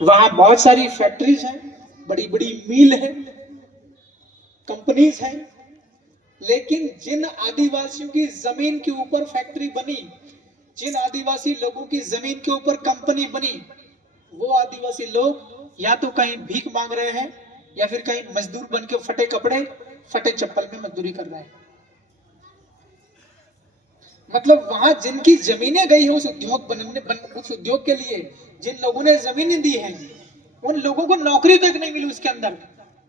वहां बहुत सारी फैक्ट्रीज हैं, बड़ी बड़ी मील है, कंपनीज हैं, लेकिन जिन आदिवासियों की जमीन के ऊपर फैक्ट्री बनी, जिन आदिवासी लोगों की जमीन के ऊपर कंपनी बनी, वो आदिवासी लोग या तो कहीं भीख मांग रहे हैं या फिर कहीं मजदूर बन के फटे कपड़े फटे चप्पल में मजदूरी कर रहे हैं। मतलब वहां जिनकी जमीनें गई है उस उद्योग उस उद्योग के लिए, जिन लोगों ने जमीनें दी हैं, उन लोगों को नौकरी तक नहीं मिली, उसके अंदर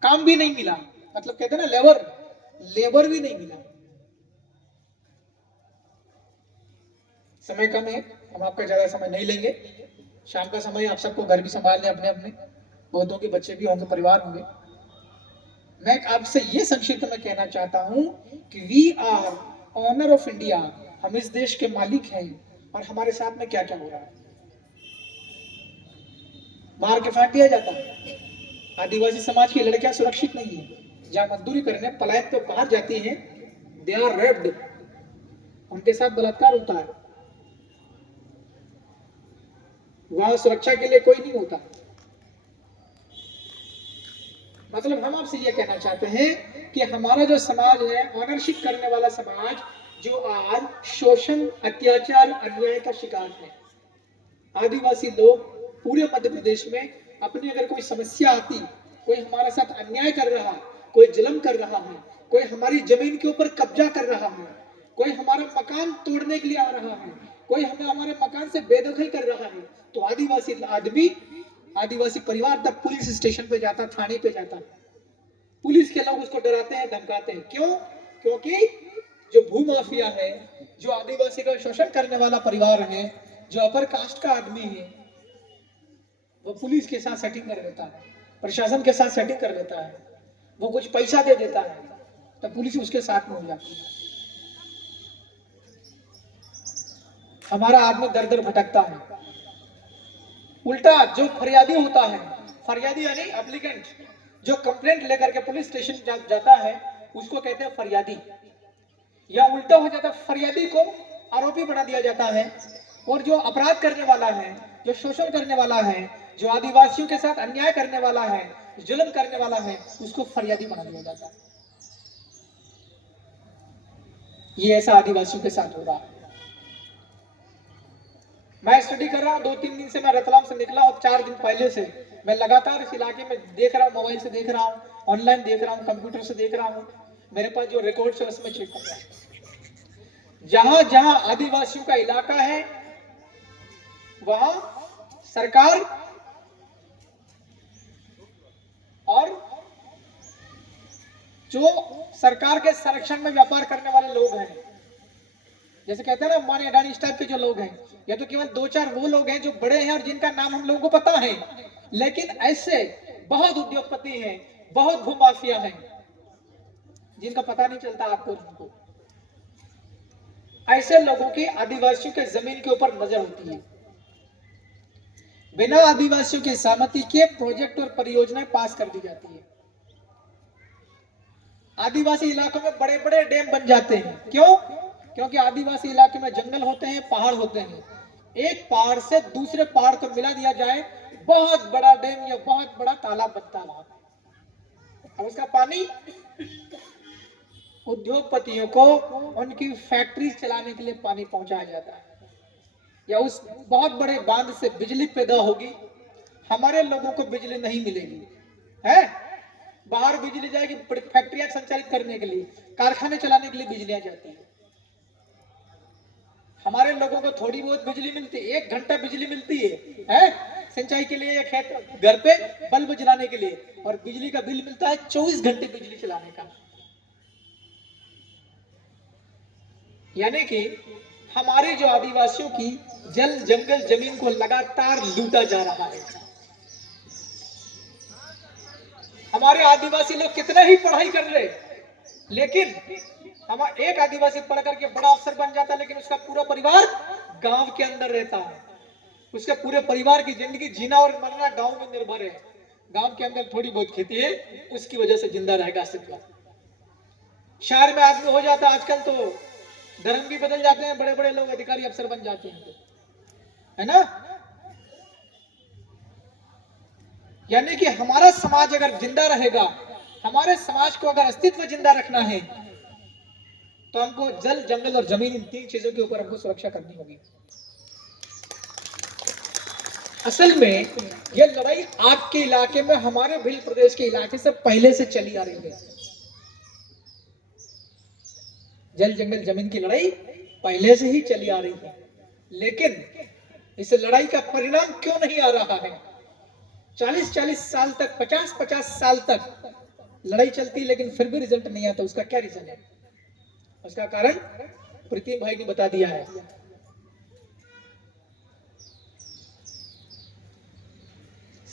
काम भी नहीं मिला। मतलब कहते हैं ना, लेबर लेबर भी नहीं मिला। समय कम है, हम आपका ज्यादा समय नहीं लेंगे। शाम का समय, आप सबको घर भी संभालने अपने अपने, बहुतों के बच्चे भी होंगे, परिवार होंगे। मैं आपसे ये संक्षिप्त में कहना चाहता हूं कि we are honour of India, हम इस देश के मालिक हैं, और हमारे साथ में क्या क्या हो रहा है। मार के फाड़ दिया जाता है, आदिवासी समाज की लड़कियां सुरक्षित नहीं है, जहां मजदूरी करने पलायन तो बाहर जाती हैं, दे आर रेप्ड, उनके साथ बलात्कार होता है, वहां सुरक्षा के लिए कोई नहीं होता। मतलब हम आपसे यह कहना चाहते हैं कि हमारा जो समाज है, ऑनरशिप करने वाला समाज, जो आज शोषण, अत्याचार, अन्याय का शिकार है। आदिवासी लोग पूरे मध्य प्रदेश में अपनी अगर कोई समस्या आती, कोई हमारे साथ अन्याय कर रहा, कोई जुल्म कर रहा है, कोई हमारी जमीन के ऊपर कब्जा कर रहा है, कोई हमारा मकान तोड़ने के लिए आ रहा है, कोई हमें हमारे मकान से बेदखल कर रहा है, तो आदिवासी आदमी, आदिवासी परिवार तब पुलिस स्टेशन पे जाता, थाने पे जाता। पुलिस के लोग उसको डराते हैं, धमकाते हैं। क्यों? क्योंकि जो भूमाफिया है, जो आदिवासी का शोषण करने वाला परिवार है, जो अपर कास्ट का आदमी है, वो पुलिस के साथ सेटिंग कर लेता है, प्रशासन के साथ सेटिंग कर लेता है, वो कुछ पैसा दे देता है, तो पुलिस उसके साथ में हो जाती है। हमारा आदमी दर दर भटकता है। उल्टा जो फरियादी होता है, फरियादी यानी एप्लीकेंट, जो कंप्लेंट लेकर के पुलिस स्टेशन जाता है, उसको कहते हैं फरियादी। या उल्टा हो जाता, फरियादी को आरोपी बना दिया जाता है, और जो अपराध करने वाला है, जो शोषण करने वाला है, जो आदिवासियों के साथ अन्याय करने वाला है, जुल्म करने वाला है, उसको फरियादी बना दिया जाता है। ये ऐसा आदिवासियों के साथ हो रहा है। मैं स्टडी कर रहा हूँ, 2-3 दिन से मैं रतलाम से निकला हूँ, 4 दिन पहले से मैं लगातार इस इलाके में देख रहा हूँ, मोबाइल से देख रहा हूँ, ऑनलाइन देख रहा हूँ, कंप्यूटर से देख रहा हूँ, मेरे पास जो रिकॉर्ड्स है उसमें चेक कर रहा हूँ। जहां जहां आदिवासियों का इलाका है, वहां सरकार और जो सरकार के संरक्षण में व्यापार करने वाले लोग हैं, जैसे कहते हैं ना माने अडानी टाइप के जो लोग हैं, या तो केवल 2-4 वो लोग हैं जो बड़े हैं और जिनका नाम हम लोगों को पता है, लेकिन ऐसे बहुत उद्योगपति हैं, बहुत भूमाफिया हैं, जिनका पता नहीं चलता आपको। जिनको ऐसे लोगों की आदिवासियों के जमीन के ऊपर नजर होती है। बिना आदिवासियों की सहमति के प्रोजेक्ट और परियोजनाएं पास कर दी जाती है। आदिवासी इलाकों में बड़े बड़े डैम बन जाते हैं। क्यों? क्योंकि आदिवासी इलाके में जंगल होते हैं, पहाड़ होते हैं, एक पहाड़ से दूसरे पहाड़ को मिला दिया जाए, बहुत बड़ा डैम या बहुत बड़ा तालाब बनता है। अब उसका पानी उद्योगपतियों को उनकी फैक्ट्री चलाने के लिए पानी पहुंचाया जाता है, या उस बहुत बड़े बांध से बिजली पैदा होगी, हमारे लोगों को बिजली नहीं मिलेगी है। बाहर बिजली जाएगी फैक्ट्रियां संचालित करने के लिए, कारखाने चलाने के लिए बिजलियां जाती है। हमारे लोगों को थोड़ी बहुत बिजली मिलती है, 1 घंटा बिजली मिलती है सिंचाई के लिए या खेत घर पे बल्ब जलाने के लिए, और बिजली का बिल मिलता है 24 घंटे बिजली चलाने का। यानी कि हमारे जो आदिवासियों की जल जंगल जमीन को लगातार लूटा जा रहा है। हमारे आदिवासी लोग कितना ही पढ़ाई कर ले, लेकिन हम एक आदिवासी पढ़ करके बड़ा अफसर बन जाता है, लेकिन उसका पूरा परिवार गांव के अंदर रहता है। उसके पूरे परिवार की जिंदगी जीना और मरना गांव में निर्भर है। गांव के अंदर थोड़ी बहुत खेती है, उसकी वजह से जिंदा रहेगा अस्तित्व। शहर में आदमी हो जाता है आजकल, तो धर्म भी बदल जाते हैं, बड़े बड़े लोग अधिकारी अफसर बन जाते हैं, है ना। यानी कि हमारा समाज अगर जिंदा रहेगा, हमारे समाज को अगर अस्तित्व जिंदा रखना है, तो हमको जल, जंगल और जमीन, इन 3 चीजों के ऊपर हमको सुरक्षा करनी होगी। असल में यह लड़ाई आपके इलाके में, हमारे भिल प्रदेश के इलाके से पहले से चली आ रही है। जल, जंगल, जमीन की लड़ाई पहले से ही चली आ रही है, लेकिन इस लड़ाई का परिणाम क्यों नहीं आ रहा है? 40-40 साल तक, 50-50 साल तक लड़ाई चलती, लेकिन फिर भी रिजल्ट नहीं आता। उसका क्या रीजन है? उसका कारण प्रीतिम भाई ने बता दिया है।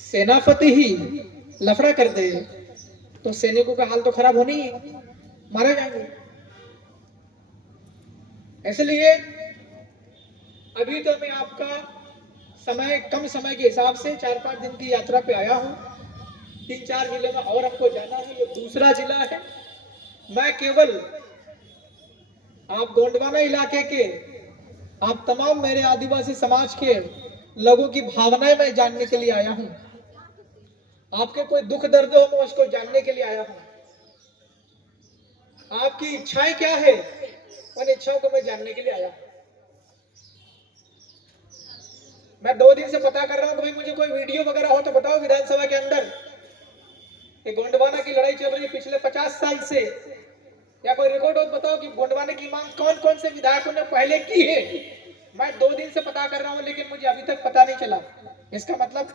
सेनापति ही लफड़ा कर दे तो सैनिकों का हाल तो खराब होनी ही, मारे जाएंगे। इसलिए अभी तो मैं आपका समय, कम समय के हिसाब से 4-5 दिन की यात्रा पे आया हूं। 3-4 जिले में और हमको जाना है, ये दूसरा जिला है। मैं केवल आप गोंडवाना इलाके के, आप तमाम मेरे आदिवासी समाज के लोगों की भावनाएं मैं जानने के लिए आया हूं। आपके कोई दुख दर्द हो, मैं उसको जानने के लिए आया हूं। आपकी इच्छाएं क्या है, उन इच्छाओं को मैं जानने के लिए आया हूं। मैं 2 दिन से पता कर रहा हूं कि भाई मुझे कोई वीडियो वगैरह हो तो बताओ विधानसभा के अंदर। ये गोंडवाना की लड़ाई चल रही है पिछले 50 साल से, या कोई रिकॉर्ड हो तो बताओ कि गोंडवाना की मांग कौन कौन से विधायकों ने पहले की है। मैं 2 दिन से पता कर रहा हूं, लेकिन मुझे अभी तक पता नहीं चला। इसका मतलब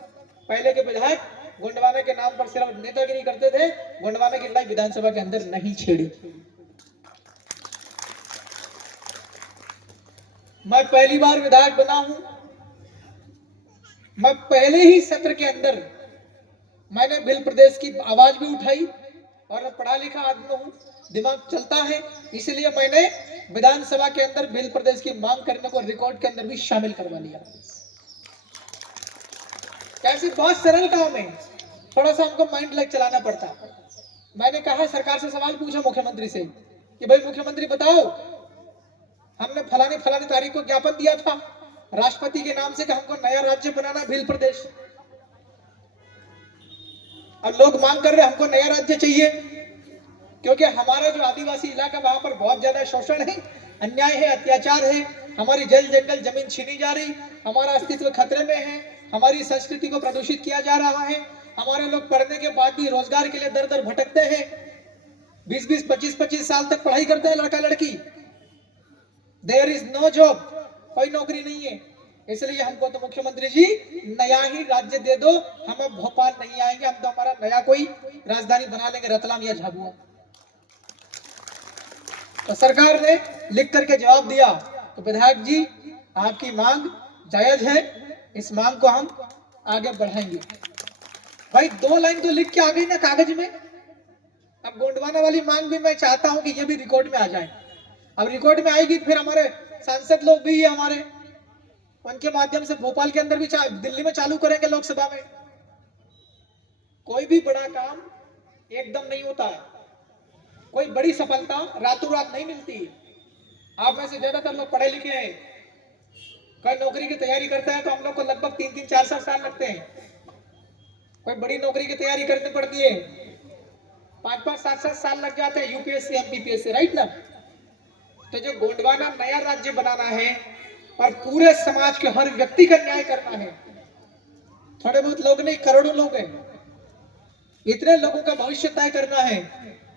पहले के विधायक गोंडवाना के नाम पर सिर्फ नेतागिरी करते थे, गोंडवाना की लड़ाई विधानसभा के अंदर नहीं छेड़ी। मैं पहली बार विधायक बना हूं। मैं पहले ही सत्र के अंदर मैंने भिल प्रदेश की आवाज भी उठाई, और मैं पढ़ा लिखा आदमी हूं, दिमाग चलता है, इसलिए मैंने विधानसभा के अंदर भिल प्रदेश की मांग करने को रिकॉर्ड के अंदर भी शामिल करवा लिया। कैसे बहुत सरल काम है, थोड़ा सा हमको माइंड लाइक चलाना पड़ता। मैंने कहा, सरकार से सवाल पूछा मुख्यमंत्री से कि भाई मुख्यमंत्री बताओ, हमने फलानी फलानी तारीख को ज्ञापन दिया था राष्ट्रपति के नाम से कि हमको नया राज्य बनाना भिल प्रदेश। अब लोग मांग कर रहे हमको नया राज्य चाहिए, क्योंकि हमारा जो आदिवासी इलाका वहां पर बहुत ज्यादा शोषण है, अन्याय है, अत्याचार है। हमारी जल, जंगल, जमीन छीनी जा रही, हमारा अस्तित्व खतरे में है, हमारी संस्कृति को प्रदूषित किया जा रहा है। हमारे लोग पढ़ने के बाद भी रोजगार के लिए दर दर भटकते हैं। 20-20, 25-25 साल तक पढ़ाई करते हैं लड़का लड़की, देयर इज नो जॉब, कोई नौकरी नहीं है। इसलिए हमको तो मुख्यमंत्री जी नया ही राज्य दे दो, हम अब भोपाल नहीं आएंगे, हम तो हमारा नया कोई राजधानी बना लेंगे, रतलाम या झाबुआ। तो सरकार ने लिख करके जवाब दिया तो विधायक जी आपकी मांग जायज है, इस मांग को हम आगे बढ़ाएंगे। भाई 2 लाइन तो लिख के आ गई ना कागज में। अब गोंडवाना वाली मांग भी मैं चाहता हूं कि ये भी रिकॉर्ड में आ जाए। अब रिकॉर्ड में आएगी फिर हमारे सांसद लोग भी है हमारे, उनके माध्यम से भोपाल के अंदर भी, दिल्ली में चालू करेंगे लोकसभा में। कोई भी बड़ा काम एकदम नहीं होता है, कोई बड़ी सफलता रातों रात नहीं मिलती। आप में से ज्यादातर लोग पढ़े लिखे हैं, कोई नौकरी की तैयारी करता है तो हम लोग को लगभग 3-3, 4-4 साल लगते हैं। कोई बड़ी नौकरी की तैयारी करनी पड़ती है, 5-5, 7-7 साल लग जाते हैं, यूपीएससी, एमपीपीएससी, राइट ना। तो जो गोंडवाना नया राज्य बनाना है और पूरे समाज के हर व्यक्ति का न्याय करना है, थोड़े बहुत लोग नहीं, करोड़ों लोग हैं, इतने लोगों का भविष्य तय करना है,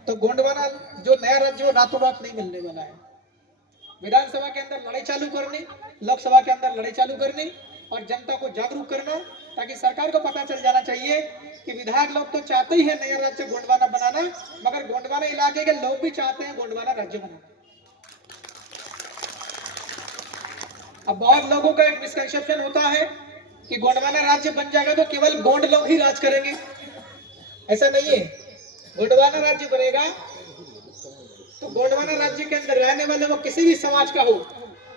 तो गोंडवाना जो नया राज्य वो रातों रात नहीं मिलने वाला है। विधानसभा के अंदर लड़ाई चालू करनी, लोकसभा के अंदर लड़ाई चालू करनी, और जनता को जागरूक करना, ताकि सरकार को पता चल जाना चाहिए कि विधायक लोग तो चाहते ही है नया राज्य गोंडवाना बनाना, मगर गोंडवाना इलाके के लोग भी चाहते हैं गोंडवाना राज्य बनाना। अब बहुत लोगों का एक मिसकंसेप्शन होता है कि गोंडवाना राज्य बन जाएगा तो केवल गोंड लोग ही राज करेंगे। ऐसा नहीं है। गोंडवाना राज्य बनेगा तो गोंडवाना राज्य के अंदर रहने वाले वो किसी भी समाज का हो,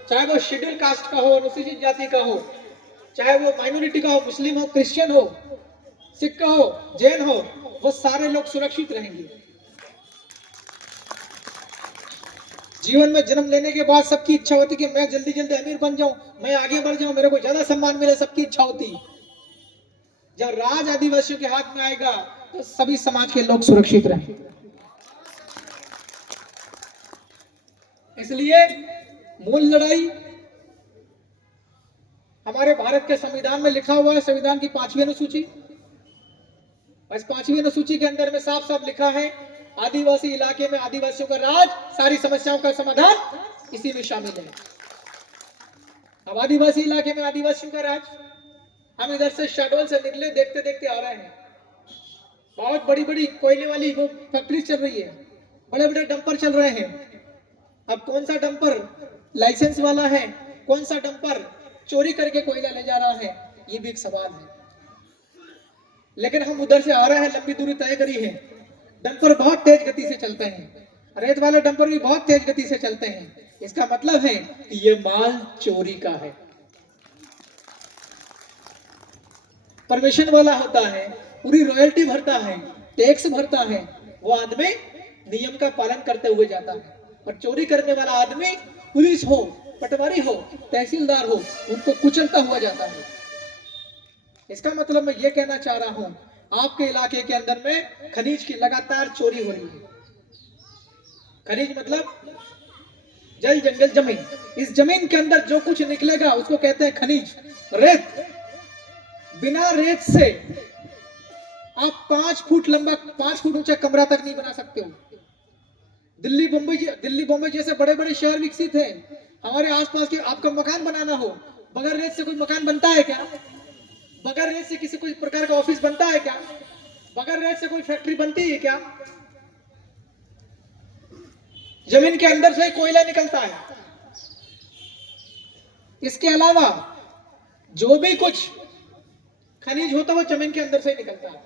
चाहे वो शेड्यूल कास्ट का हो, अनुसूचित जाति का हो, चाहे वो माइनॉरिटी का हो, मुस्लिम हो, क्रिश्चियन हो, सिख का हो, जैन हो, वो सारे लोग सुरक्षित रहेंगे। जीवन में जन्म लेने के बाद सबकी इच्छा होती कि मैं जल्दी जल्दी अमीर बन जाऊं, मैं आगे बढ़ जाऊं, मेरे को ज्यादा सम्मान मिले, सबकी इच्छा होती। जब राज आदिवासियों के हाथ में आएगा तो सभी समाज के लोग सुरक्षित रहेंगे। इसलिए मूल लड़ाई हमारे भारत के संविधान में लिखा हुआ है, संविधान की 5वीं अनुसूची। बस 5वीं अनुसूची के अंदर में साफ साफ लिखा है, आदिवासी इलाके में आदिवासियों का राज, सारी समस्याओं का समाधान इसी में शामिल है। अब आदिवासी इलाके में आदिवासियों का राज, हम इधर से शहडोल से निकले, देखते देखते आ रहे हैं, बहुत बड़ी बड़ी कोयले वाली वो फैक्ट्री चल रही है, बड़े बड़े डंपर चल रहे हैं। अब कौन सा डंपर लाइसेंस वाला है, कौन सा डंपर चोरी करके कोयला ले जा रहा है, ये भी एक सवाल है। लेकिन हम उधर से आ रहे हैं, लंबी दूरी तय करी है, डंपर बहुत तेज गति से चलते हैं, रेत वाले डंपर भी बहुत तेज गति से चलते हैं। इसका मतलब है कि ये माल चोरी का है। परमिशन वाला होता है, पूरी रॉयल्टी भरता है, टैक्स भरता है, वो आदमी नियम का पालन करते हुए जाता है। और चोरी करने वाला आदमी पुलिस हो, पटवारी हो, तहसीलदार हो, उनको कुचलता हुआ जाता है। इसका मतलब मैं ये कहना चाह रहा हूं, आपके इलाके के अंदर में खनिज की लगातार चोरी हो रही है। खनिज मतलब जल, जंगल, जमीन। इस जमीन के अंदर जो कुछ निकलेगा उसको कहते हैं खनिज। रेत, बिना रेत से आप 5 फुट लंबा, 5 फुट ऊंचा कमरा तक नहीं बना सकते हो। दिल्ली बॉम्बे जैसे बड़े बड़े शहर विकसित हैं, हमारे आसपास के आपका मकान बनाना हो, बगैर रेत से कोई मकान बनता है क्या? बगैर रेत से किसी कोई प्रकार का ऑफिस बनता है क्या? बगैर रेत से कोई फैक्ट्री बनती है क्या? जमीन के अंदर से कोयला निकलता है। इसके अलावा जो भी कुछ खनिज होता है वो जमीन के अंदर से ही निकलता है।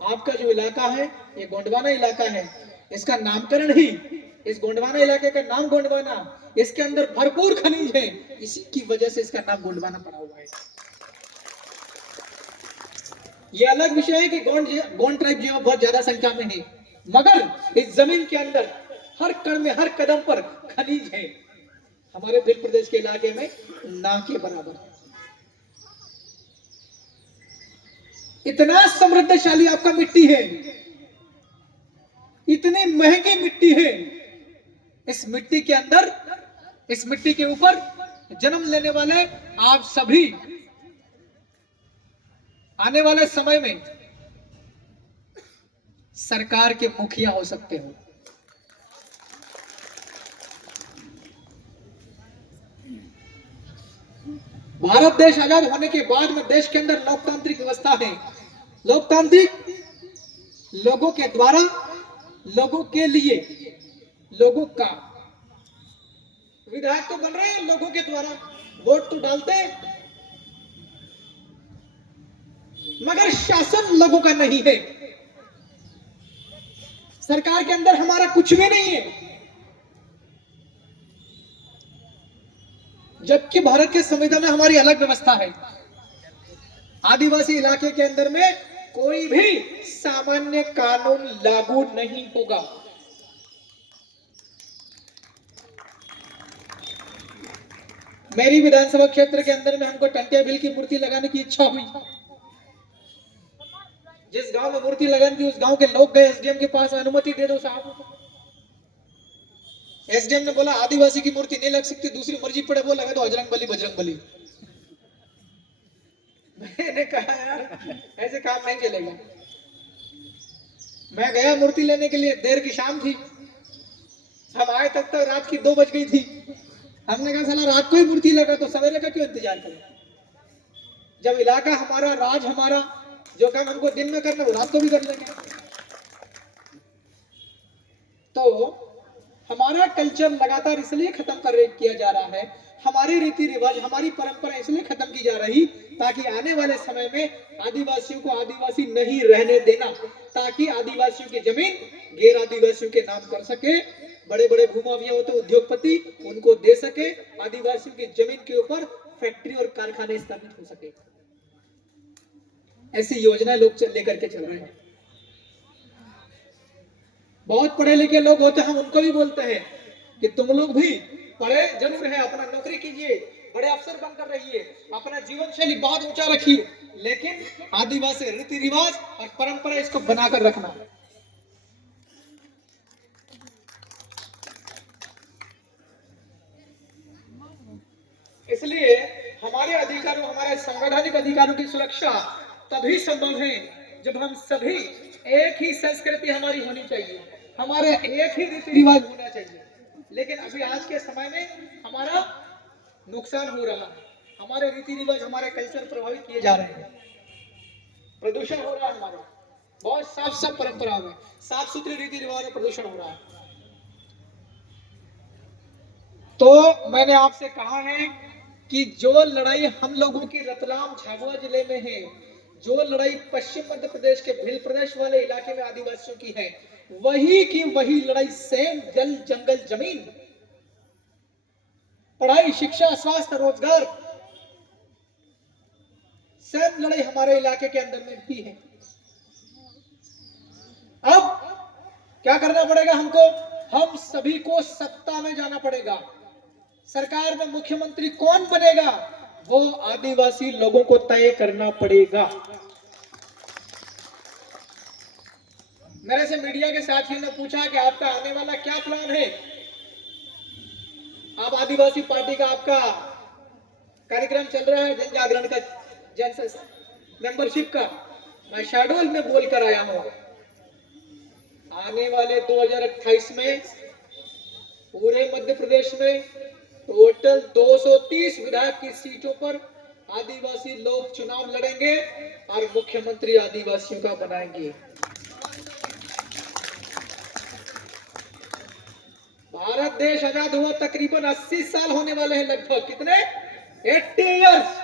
आपका जो इलाका है, ये गोंडवाना इलाका है, इसका नामकरण ही, इस गोंडवाना इलाके का नाम गोंडवाना, इसके अंदर भरपूर खनिज है, इसी की वजह से इसका नाम गोंडवाना पड़ा हुआ है। ये अलग विषय है कि गोंड ट्राइब जो बहुत ज्यादा संख्या में है, मगर इस जमीन के अंदर हर कण में, हर कदम पर खनिज है। हमारे भिल प्रदेश के इलाके में ना के बराबर है। इतना समृद्धशाली आपका मिट्टी है, इतनी महंगी मिट्टी है। इस मिट्टी के अंदर, इस मिट्टी के ऊपर जन्म लेने वाले आप सभी आने वाले समय में सरकार के मुखिया हो सकते हो। भारत देश आजाद होने के बाद में देश के अंदर लोकतांत्रिक व्यवस्था है। लोकतांत्रिक, लोगों के द्वारा, लोगों के लिए, लोगों का। विधायक तो बन रहे हैं लोगों के द्वारा, वोट तो डालते हैं, मगर शासन लोगों का नहीं है। सरकार के अंदर हमारा कुछ भी नहीं है। जबकि भारत के संविधान में हमारी अलग व्यवस्था है। आदिवासी इलाके के अंदर में कोई भी सामान्य कानून लागू नहीं होगा। मेरी विधानसभा क्षेत्र के अंदर में हमको टंटिया बिल की मूर्ति लगाने की इच्छा हुई। जिस गांव में मूर्ति लगानी थी, उस गांव के लोग गए एसडीएम के पास, अनुमति दे दो साहब। एसडीएम ने बोला आदिवासी की मूर्ति नहीं लग सकती, दूसरी मर्जी पड़े वो लगा दो, अजरंग बली बजरंग बली। मैंने कहा यार ऐसे काम नहीं चलेगा। मैं गया मूर्ति लेने के लिए, देर की शाम थी, हम आए तब तक रात की 2 बज गई थी। हमने कहा साला रात को ही मूर्ति लगा तो सवेरे का क्यों इंतजार करें? जब इलाका हमारा, राज हमारा, जो काम हमको दिन में करना वो रात को भी कर लेंगे। तो हमारा कल्चर लगातार इसलिए खत्म किया जा रहा है, हमारे रीति रिवाज, हमारी परंपरा इसलिए खत्म की जा रही, ताकि आने वाले समय में आदिवासियों को आदिवासी नहीं रहने देना, ताकि आदिवासियों की जमीन गैर आदिवासियों के नाम कर सके, बड़े बड़े भूमाफिया होते उद्योगपति उनको दे सके, आदिवासियों की जमीन के ऊपर फैक्ट्री और कारखाने स्थापित हो सके। ऐसी योजना लोग लेकर के चल रहे हैं। बहुत पढ़े लिखे लोग होते हैं, हम उनको भी बोलते हैं कि तुम लोग भी पढ़े जरूर है, अपना नौकरी कीजिए, बड़े अफसर बनकर रहिए, अपना जीवन शैली बहुत ऊंचा रखिए, लेकिन आदिवासी रीति रिवाज और परंपरा इसको बनाकर रखना। इसलिए हमारे अधिकारों, हमारे संवैधानिक अधिकारों की सुरक्षा तभी संभव है जब हम सभी, एक ही संस्कृति हमारी होनी चाहिए, हमारे एक ही रीति रिवाज होना चाहिए। लेकिन अभी आज के समय में हमारा नुकसान हो रहा है, हमारे रीति रिवाज, हमारे कल्चर प्रभावित किए जा रहे हैं, प्रदूषण हो रहा है, हमारा बहुत साफ साफ परंपरा में, साफ सुथरे रीति रिवाज में प्रदूषण हो रहा है। तो मैंने आपसे कहा है कि जो लड़ाई हम लोगों की रतलाम झाबुआ जिले में है, जो लड़ाई पश्चिम मध्य प्रदेश के भिल प्रदेश वाले इलाके में आदिवासियों की है, वही की वही लड़ाई सेम जल जंगल जमीन, पढ़ाई शिक्षा स्वास्थ्य रोजगार, सेम लड़ाई हमारे इलाके के अंदर में भी है। अब क्या करना पड़ेगा हमको? हम सभी को सत्ता में जाना पड़ेगा। सरकार में मुख्यमंत्री कौन बनेगा वो आदिवासी लोगों को तय करना पड़ेगा। मेरे से मीडिया के साथियों ने पूछा कि आपका आने वाला क्या प्लान है, आप आदिवासी पार्टी का आपका कार्यक्रम चल रहा है जन जागरण का, जन मेंबरशिप का। मैं शेड्यूल में बोलकर आया हूं, आने वाले 2028 में पूरे मध्य प्रदेश में टोटल 230 विधायक की सीटों पर आदिवासी लोग चुनाव लड़ेंगे और मुख्यमंत्री आदिवासियों का बनाएंगे। भारत देश आजाद हुआ तकरीबन 80 साल होने वाले हैं, लगभग कितने, 80 इयर्स।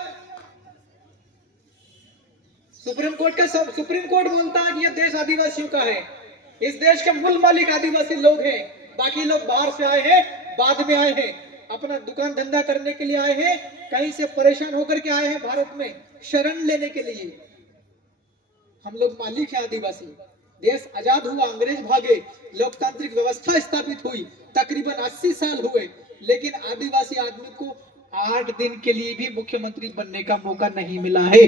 सुप्रीम कोर्ट बोलता है कि यह देश आदिवासियों का है, इस देश के मूल मालिक आदिवासी लोग हैं, बाकी लोग बाहर से आए हैं, बाद में आए हैं, अपना दुकान धंधा करने के लिए आए हैं, कहीं से परेशान होकर के आए हैं भारत में शरण लेने के लिए। हम लोग मालिक हैं आदिवासी। देश आजाद हुआ, अंग्रेज भागे, लोकतांत्रिक व्यवस्था स्थापित हुई, तकरीबन 80 साल हुए, लेकिन आदिवासी आदमी को 8 दिन के लिए भी मुख्यमंत्री बनने का मौका नहीं मिला है।